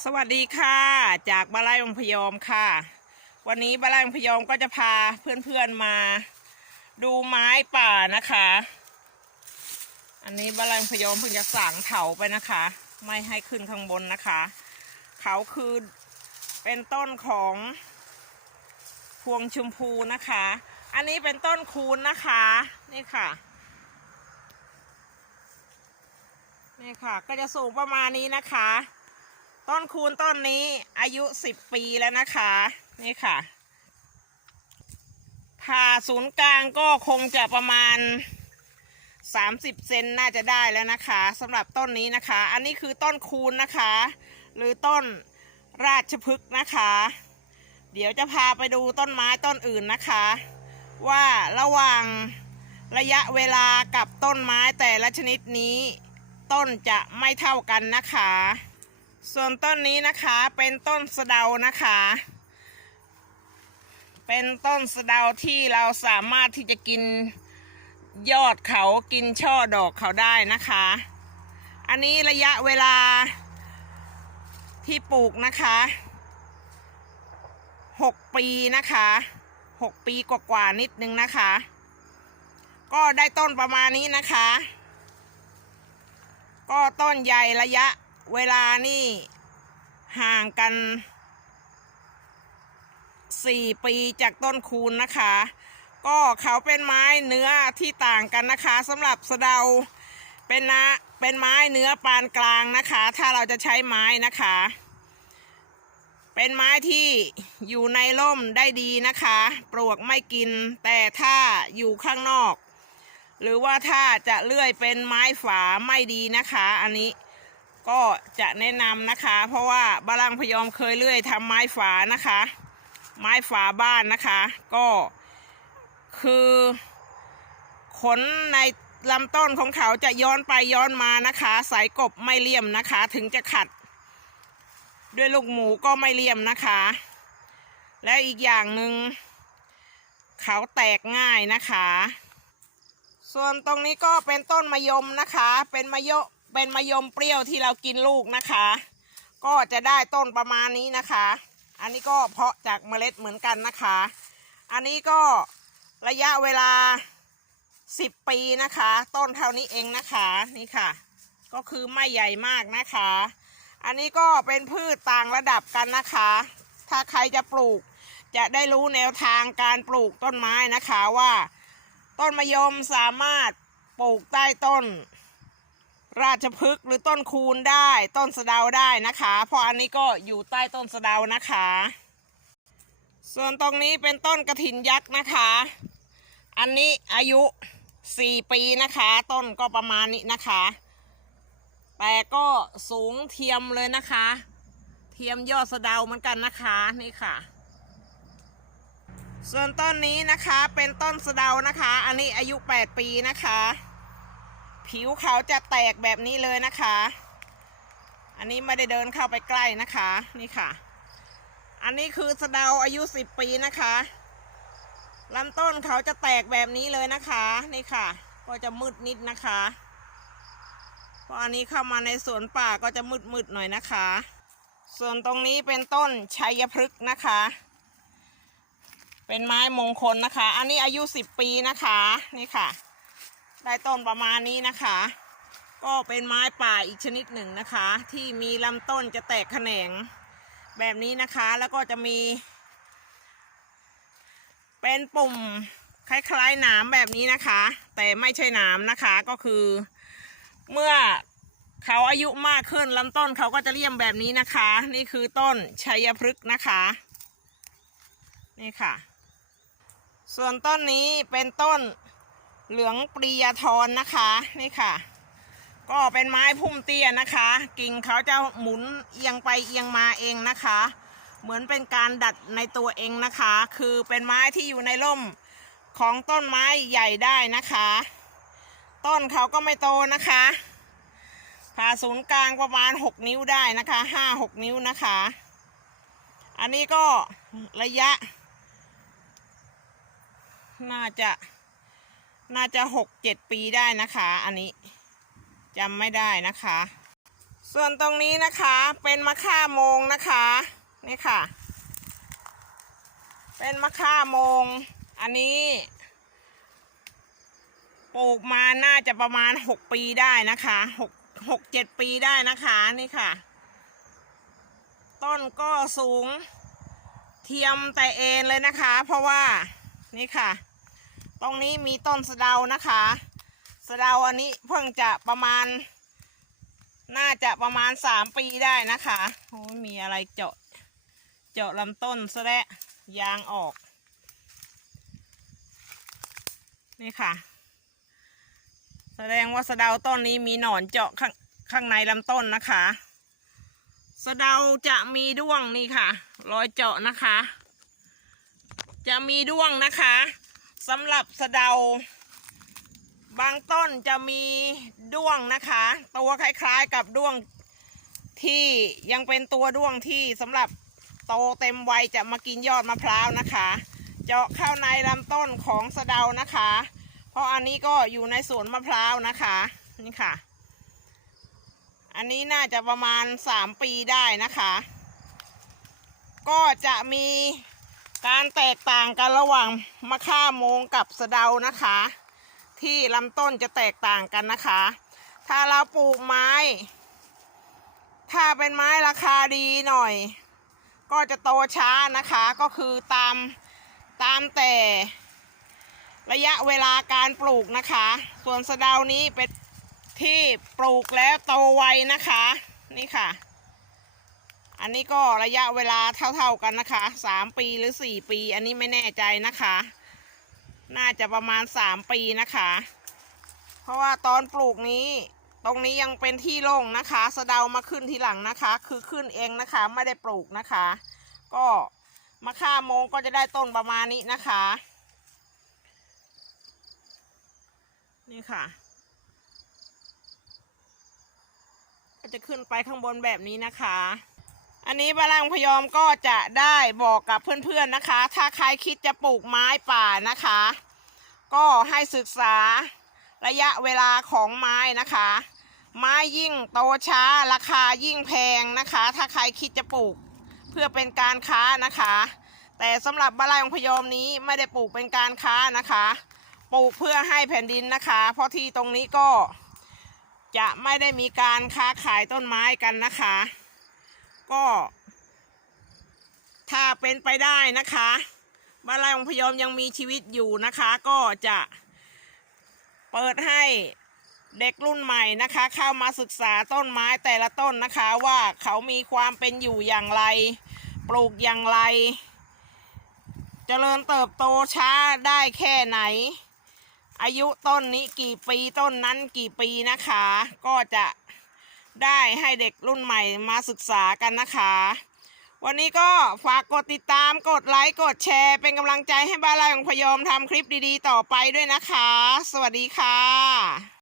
สวัสดีค่ะ จากบ้านไร่องพยอมค่ะ วันนี้บ้านไร่องพยอมก็จะพาเพื่อนๆมาดูไม้ป่านะคะ อันนี้บ้านไร่องพยอมเพิ่งจะสางเถาไปนะคะ ไม่ให้ขึ้นข้างบนนะคะ เขาคือเป็นต้นของพวงชมพูนะคะ อันนี้เป็นต้นคูณนะคะ นี่ค่ะนี่ค่ะ ก็จะสูงประมาณนี้นะคะ ต้นคูณต้นนี้อายุสิบปีแล้วนะคะ นี่ค่ะ ผ่าศูนย์กลางก็คงจะประมาณสามสิบเซนน่าจะได้แล้วนะคะสำหรับต้นนี้นะคะ อันนี้คือต้นคูณนะคะ หรือต้นราชพฤกษ์นะคะ เดี๋ยวจะพาไปดูต้นไม้ต้นอื่นนะคะ ว่าระหว่างระยะเวลากับต้นไม้แต่ละชนิดนี้ ต้นจะไม่เท่ากันนะคะ ส่วนต้นนี้นะคะเป็นต้นสะเดานะคะ เป็นต้นสะเดาที่เราสามารถที่จะกินยอดเขากินช่อดอกเขาได้นะคะ อันนี้ระยะเวลาที่ปลูกนะคะหกปีนะคะหกปีกว่าๆนิดนึงนะคะ ก็ได้ต้นประมาณนี้นะคะ ก็ต้นใหญ่ระยะ เวลานี่ห่างกัน4ปีจากต้นคูณนะคะ ก็เขาเป็นไม้เนื้อที่ต่างกันนะคะสำหรับสะเดาเป็นนะเป็นไม้เนื้อปานกลางนะคะ ถ้าเราจะใช้ไม้นะคะ เป็นไม้ที่อยู่ในร่มได้ดีนะคะ ปลวกไม่กิน แต่ถ้าอยู่ข้างนอก หรือว่าถ้าจะเลื่อยเป็นไม้ฝาไม่ดีนะคะ อันนี้ ก็จะแนะนำนะคะ เพราะว่าบาลังพยอมเคยเลื่อยทำไม้ฝานะคะ ไม้ฝาบ้านนะคะ ก็คือขนในลำต้นของเขาจะย้อนไปย้อนมานะคะ สายกบไม่เลี่ยมนะคะ ถึงจะขัด ด้วยลูกหมูก็ไม่เลี่ยมนะคะ และอีกอย่างหนึ่งเขาแตกง่ายนะคะ ส่วนตรงนี้ก็เป็นต้นมะยมนะคะ เป็นมะยม เป็นมะยมเปรี้ยวที่เรากินลูกนะคะ ก็จะได้ต้นประมาณนี้นะคะ อันนี้ก็เพาะจากเมล็ดเหมือนกันนะคะ อันนี้ก็ระยะเวลา 10 ปีนะคะ ต้นเท่านี้เองนะคะนี่ค่ะ ก็คือไม่ใหญ่มากนะคะ อันนี้ก็เป็นพืชต่างระดับกันนะคะ ถ้าใครจะปลูกจะได้รู้แนวทางการปลูกต้นไม้นะคะว่า ต้นมะยมสามารถปลูกใต้ต้น ราชพฤกษ์หรือต้นคูณได้ ต้นสะเดาได้นะคะ เพราะอันนี้ก็อยู่ใต้ต้นสะเดานะคะ ส่วนตรงนี้เป็นต้นกระถินยักษ์นะคะ อันนี้อายุ 4 ปีนะคะ ต้นก็ประมาณนี้นะคะ แต่ก็สูงเทียมเลยนะคะ เทียมยอดสะเดาเหมือนกันนะคะนี่ค่ะส่วนต้นนี้นะคะเป็นต้นสะเดานะคะ อันนี้อายุ 8 ปีนะคะ ผิวเขาจะแตกแบบนี้เลยนะคะ อันนี้ไม่ได้เดินเข้าไปใกล้นะคะ นี่ค่ะ อันนี้คือสะเดาอายุ10ปีนะคะลำต้นเขาจะแตกแบบนี้เลยนะคะ นี่ค่ะ ก็จะมืดนิดนะคะเพราะอันนี้เข้ามาในสวนป่าก็จะมืดมืดๆหน่อยนะคะ ส่วนตรงนี้เป็นต้นชัยพฤกษ์นะคะ เป็นไม้มงคลนะคะ อันนี้อายุ10ปีนะคะ นี่ค่ะ ได้ต้นประมาณนี้นะคะ ก็เป็นไม้ป่าอีกชนิดหนึ่งนะคะ ที่มีลำต้นจะแตกแขนงแบบนี้นะคะ แล้วก็จะมี เป็นปุ่มคล้ายๆหนามแบบนี้นะคะ แต่ไม่ใช่หนามนะคะก็คือ เมื่อเขาอายุมากขึ้นลำต้นเขาก็จะเลี่ยมแบบนี้นะคะ นี่คือต้นชัยพฤกษ์นะคะ นี่ค่ะ ส่วนต้นนี้เป็นต้น เหลืองปรียทรนะคะนี่ค่ะ ก็เป็นไม้พุ่มเตี้ยนะคะ กิ่งเขาจะหมุนเอียงไปเอียงมาเองนะคะ เหมือนเป็นการดัดในตัวเองนะคะ คือเป็นไม้ที่อยู่ในร่มของต้นไม้ใหญ่ได้นะคะ ต้นเขาก็ไม่โตนะคะผ่าศูนย์กลางประมาณ 6 นิ้วได้นะคะ 5-6 นิ้วนะคะ อันนี้ก็ระยะ น่าจะ น่าจะหกเจ็ดปีได้นะคะ อันนี้จำไม่ได้นะคะ ส่วนตรงนี้นะคะเป็นมะค่าโมงนะคะนี่ค่ะ เป็นมะค่าโมง อันนี้ปลูกมาน่าจะประมาณหกปีได้นะคะหกหกเจ็ดปีได้นะคะนี่ค่ะ ต้นก็สูงเทียมแต่เอนเลยนะคะ เพราะว่านี่ค่ะ ตรงนี้มีต้นสะเดานะคะ สะเดาอันนี้เพิ่งจะประมาณ น่าจะประมาณสามปีได้นะคะโอ้ยมีอะไรเจาะ เจาะลำต้นซะแล้วยางออก นี่ค่ะ แสดงว่าสะเดาต้นนี้มีหนอนเจาะข้างข้างในลำต้นนะคะ สะเดาจะมีด้วงนี่ค่ะ รอยเจาะนะคะ จะมีด้วงนะคะ สำหรับสะเดา บางต้นจะมีด้วงนะคะ ตัวคล้ายๆกับด้วงที่ยังเป็นตัวด้วงที่สำหรับโตเต็มวัยจะมากินยอดมะพร้าวนะคะ เจาะเข้าในลำต้นของสะเดานะคะ เพราะอันนี้ก็อยู่ในสวนมะพร้าวนะคะนี่ค่ะ อันนี้น่าจะประมาณสามปีได้นะคะ ก็จะมี การแตกต่างกันระหว่างมะข่าโมงกับสะเดานะคะ ที่ลำต้นจะแตกต่างกันนะคะ ถ้าเราปลูกไม้ ถ้าเป็นไม้ราคาดีหน่อย ก็จะโตช้านะคะก็คือตามตามแต่ระยะเวลาการปลูกนะคะ ส่วนสะเดานี้เป็นที่ปลูกแล้วโตไวนะคะ นี่ค่ะ อันนี้ก็ระยะเวลาเท่าๆกันนะคะสามปีหรือสี่ปี อันนี้ไม่แน่ใจนะคะ น่าจะประมาณสามปีนะคะ เพราะว่าตอนปลูกนี้ ตรงนี้ยังเป็นที่โล่งนะคะสะเดามาขึ้นทีหลังนะคะ คือขึ้นเองนะคะไม่ได้ปลูกนะคะ ก็มะข่าโมงก็จะได้ต้นประมาณนี้นะคะ นี่ค่ะก็จะขึ้นไปข้างบนแบบนี้นะคะ อันนี้บาลังพยอมก็จะได้บอกกับเพื่อนๆนะคะ ถ้าใครคิดจะปลูกไม้ป่านะคะ ก็ให้ศึกษาระยะเวลาของไม้นะคะ ไม้ยิ่งโตช้าราคายิ่งแพงนะคะ ถ้าใครคิดจะปลูกเพื่อเป็นการค้านะคะ แต่สำหรับบาลังพยอมนี้ไม่ได้ปลูกเป็นการค้านะคะ ปลูกเพื่อให้แผ่นดินนะคะ เพราะที่ตรงนี้ก็จะไม่ได้มีการค้าขายต้นไม้กันนะคะ ก็ ถ้าเป็นไปได้นะคะบ้านไร่องพยอมยังมีชีวิตอยู่นะคะ ก็จะเปิดให้เด็กรุ่นใหม่นะคะ เข้ามาศึกษาต้นไม้แต่ละต้นนะคะว่าเขามีความเป็นอยู่อย่างไร ปลูกอย่างไรเจริญเติบโตช้าได้แค่ไหน อายุต้นนี้กี่ปีต้นนั้นกี่ปีนะคะ ก็จะ ได้ให้เด็กรุ่นใหม่มาศึกษากันนะคะ วันนี้ก็ฝากกดติดตามกดไลค์กดแชร์ เป็นกำลังใจให้บ้านไร่ของพยอมทำคลิปดีๆ ต่อไปด้วยนะคะ สวัสดีค่ะ